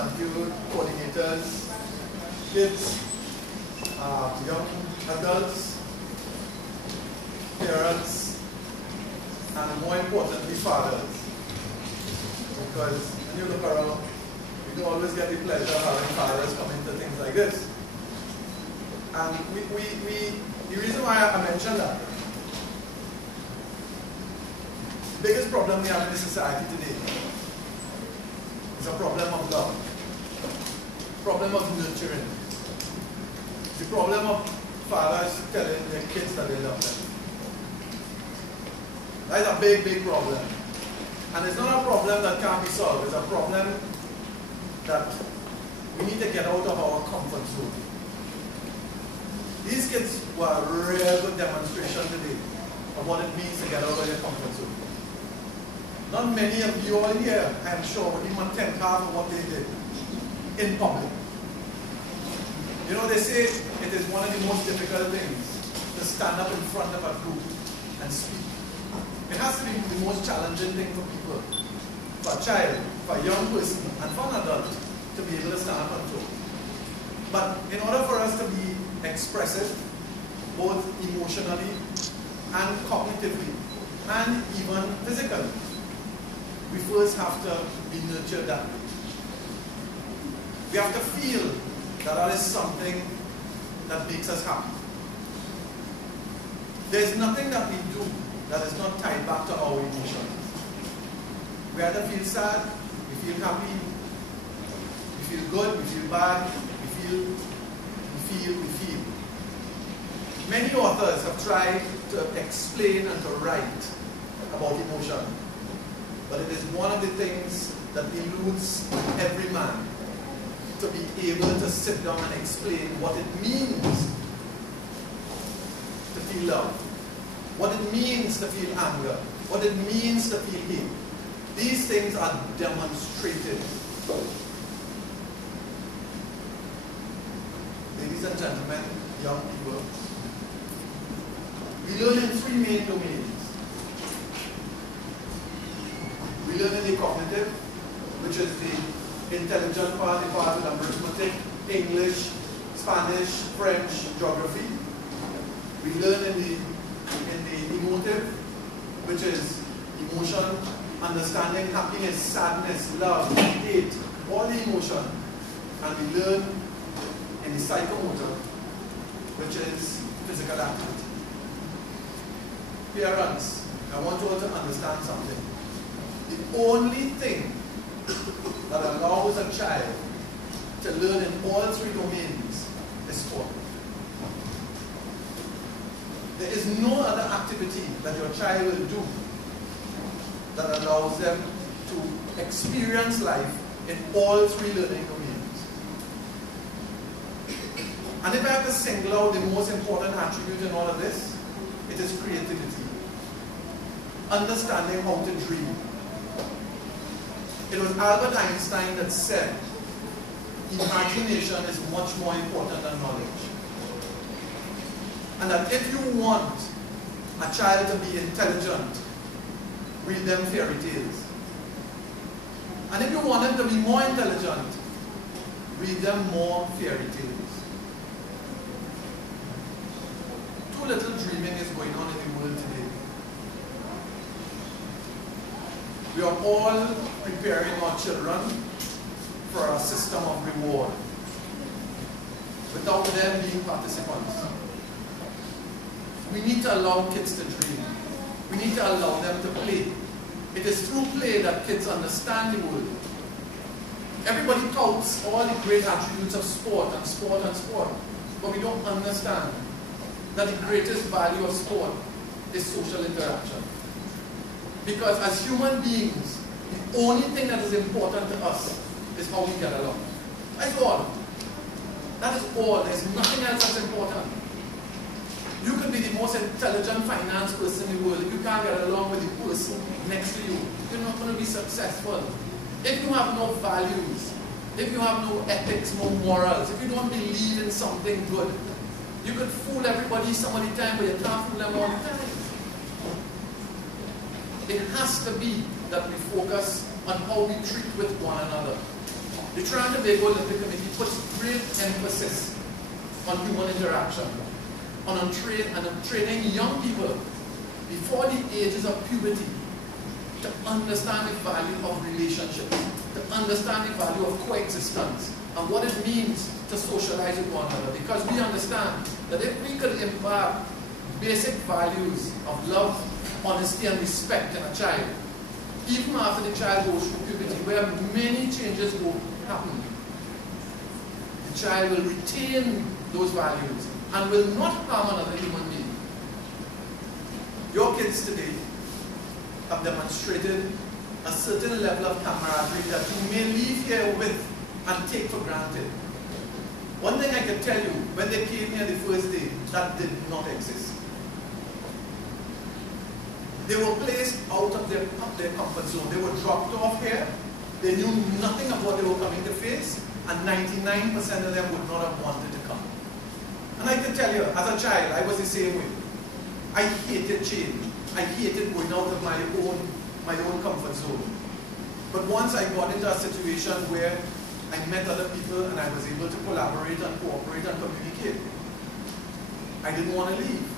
thank you, coordinators, kids, young adults, parents, and more importantly, fathers. Because when you look around, you can always get the pleasure of having fathers come into things like this. And the reason why I mentioned that, the biggest problem we have in the society today is a problem of love, problem of nurturing, the problem of fathers telling their kids that they love them. That is a big, big problem. And it's not a problem that can't be solved. It's a problem that we need to get out of our comfort zone. These kids were a real good demonstration today of what it means to get out of your comfort zone. Not many of you all here, I am sure, would even attempt half of what they did in public. You know, they say it is one of the most difficult things to stand up in front of a group and speak. It has to be the most challenging thing for people, for a child, for a young person, and for an adult to be able to stand up and talk. But in order for us to be expressive, both emotionally and cognitively, and even physically, we first have to be nurtured that way. We have to feel that that is something that makes us happy. There's nothing that we do that is not tied back to our emotions. We either feel sad, we feel happy, we feel good, we feel bad, we feel. Many authors have tried to explain and to write about emotion, but it is one of the things that eludes every man to be able to sit down and explain what it means to feel love, what it means to feel anger, what it means to feel hate. These things are demonstrated. Ladies and gentlemen, young people, we learn in three main domains. We learn in the cognitive, which is the intelligent part, the part of arithmetic, English, Spanish, French, geography. We learn in the emotive, which is emotion, understanding, happiness, sadness, love, hate, all the emotion. And we learn in the psychomotor, which is physical activity. Parents, I want you all to understand something. The only thing that allows a child to learn in all three domains is sport. There is no other activity that your child will do that allows them to experience life in all three learning domains. And if I have to single out the most important attribute in all of this, it is creativity. Understanding how to dream. It was Albert Einstein that said, imagination is much more important than knowledge. And that if you want a child to be intelligent, read them fairy tales. And if you want them to be more intelligent, read them more fairy tales. Too little dreaming is going on in the world today. We are all preparing our children for a system of reward without them being participants. We need to allow kids to dream. We need to allow them to play. It is through play that kids understand the world. Everybody touts all the great attributes of sport and sport and sport, but we don't understand that the greatest value of sport is social interaction. Because as human beings, the only thing that is important to us is how we get along. That's all. That is all. There's nothing else that's important. You can be the most intelligent finance person in the world. If you can't get along with the person next to you, you're not going to be successful. If you have no values, if you have no ethics, no morals, if you don't believe in something good, you could fool everybody some of the time, but you can't fool them all the time. It has to be that we focus on how we treat with one another. The Trinidad and Tobago Olympic Committee puts great emphasis on human interaction, on training young people before the ages of puberty to understand the value of relationships, to understand the value of coexistence, and what it means to socialize with one another. Because we understand that if we could impart basic values of love, honesty, and respect in a child, even after the child goes through puberty, where many changes will happen, the child will retain those values and will not harm another human being. Your kids today have demonstrated a certain level of camaraderie that you may leave here with and take for granted. One thing I can tell you, when they came here the first day, that did not exist. They were placed out of their comfort zone. They were dropped off here. They knew nothing of what they were coming to face, and 99% of them would not have wanted to come. And I can tell you, as a child, I was the same way. I hated change. I hated going out of my own comfort zone. But once I got into a situation where I met other people and I was able to collaborate and cooperate and communicate, I didn't want to leave.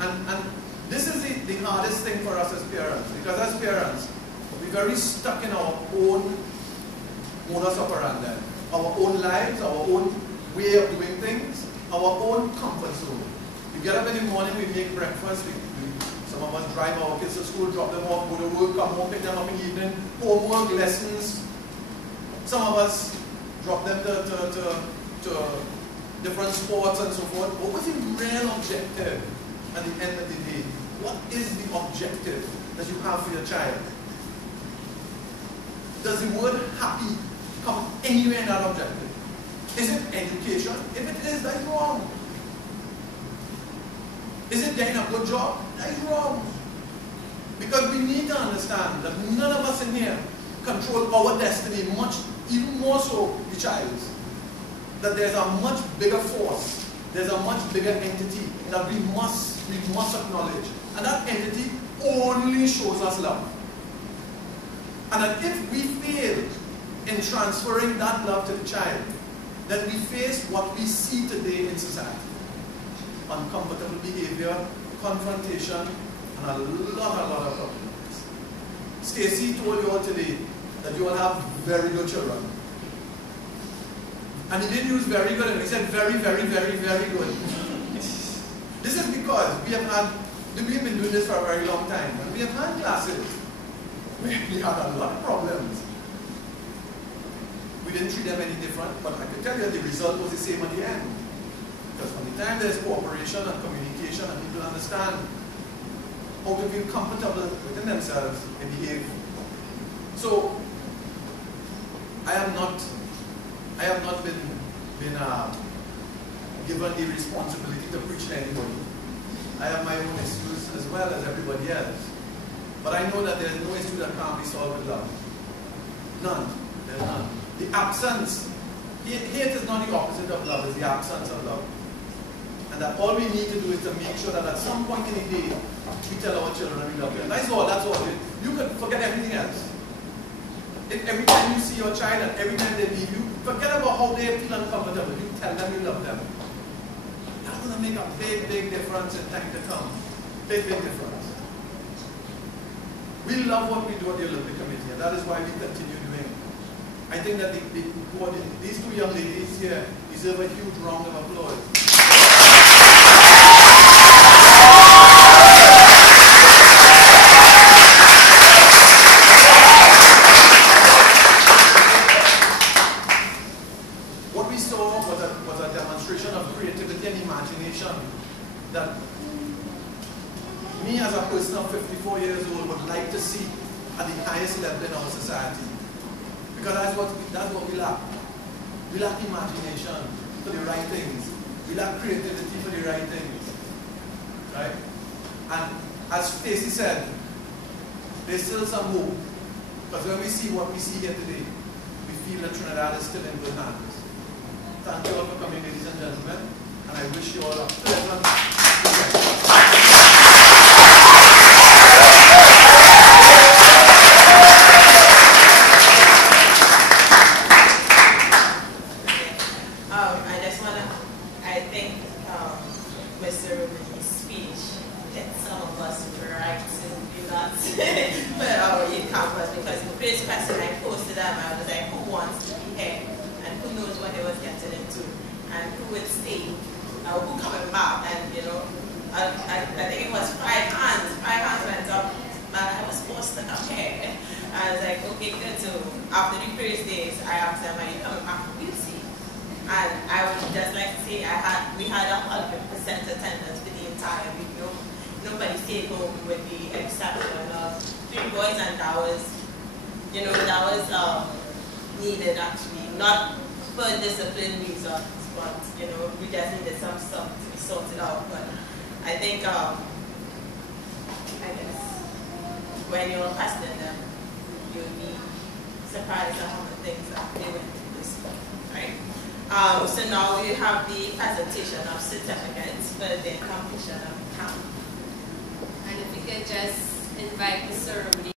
And this is the hardest thing for us as parents, because as parents, we're very stuck in our own modus operandi, our own lives, our own way of doing things, our own comfort zone. We get up in the morning, we make breakfast, some of us drive our kids to school, drop them off, go to work, come home, pick them up in the evening, homework, lessons. Some of us drop them to different sports and so forth. What was the real objective at the end of the day? What is the objective that you have for your child? Does the word happy come anywhere in that objective? Is it education? If it is, that's wrong. Is it getting a good job? That is wrong. Because we need to understand that none of us in here control our destiny, much, even more so the child's. That there's a much bigger force, there's a much bigger entity that we must acknowledge. And that entity only shows us love. And that if we fail in transferring that love to the child, then we face what we see today in society. Uncomfortable behavior, confrontation, and a lot of problems. Stacy told you all today that you all have very good children. And he didn't use very good, he said very, very, very, very good. This is because we've been doing this for a very long time, and we have had classes where we had a lot of problems. We didn't treat them any different, but I can tell you the result was the same at the end. Because from the time there's cooperation and communication and people understand how to feel comfortable within themselves, they behave. So, I have not been given the responsibility to preach to anybody. I have my own issues as well as everybody else. But I know that there's no issue that can't be solved with love. None. There's none. The absence, hate is not the opposite of love, it's the absence of love. And that all we need to do is to make sure that at some point in the day, we tell our children we love them. That's all. You can forget everything else. If every time you see your child and every time they leave you, forget about how they feel uncomfortable. You tell them you love them. That's going to make a big, big difference in time to come. Big, big difference. We love what we do at the Olympic Committee, and that is why we continue doing it. I think that these two young ladies here deserve a huge round of applause. What we saw was a demonstration of creativity and imagination that me as a person of 54 years old would like to see at the highest level in our society. Because that's what we lack. We lack imagination for the right things. We lack creativity for the right things. Right? And as Stacey said, there's still some hope. Because when we see what we see here today, we feel that Trinidad is still in good hands. Thank you all for coming, ladies and gentlemen. And I wish you all a pleasant weekend. would stay, who coming back, and you know, I think it was 5 hands went up, but I was forced to come here. I was like, okay, good. So after the first days, I asked them, are you coming back? We'll see. And I would just like to say, we had 100% attendance for the entire week. Nobody stayed home with the exception of 3 boys, and that was, you know, that was needed actually, not for discipline reasons, but you know, we just needed some stuff to be sorted out. But I think, I guess, when you're questioning them, you'll be surprised at how many things that they went through this month, right? So now we have the presentation of certificates for the completion of the camp. And if we could just invite the ceremony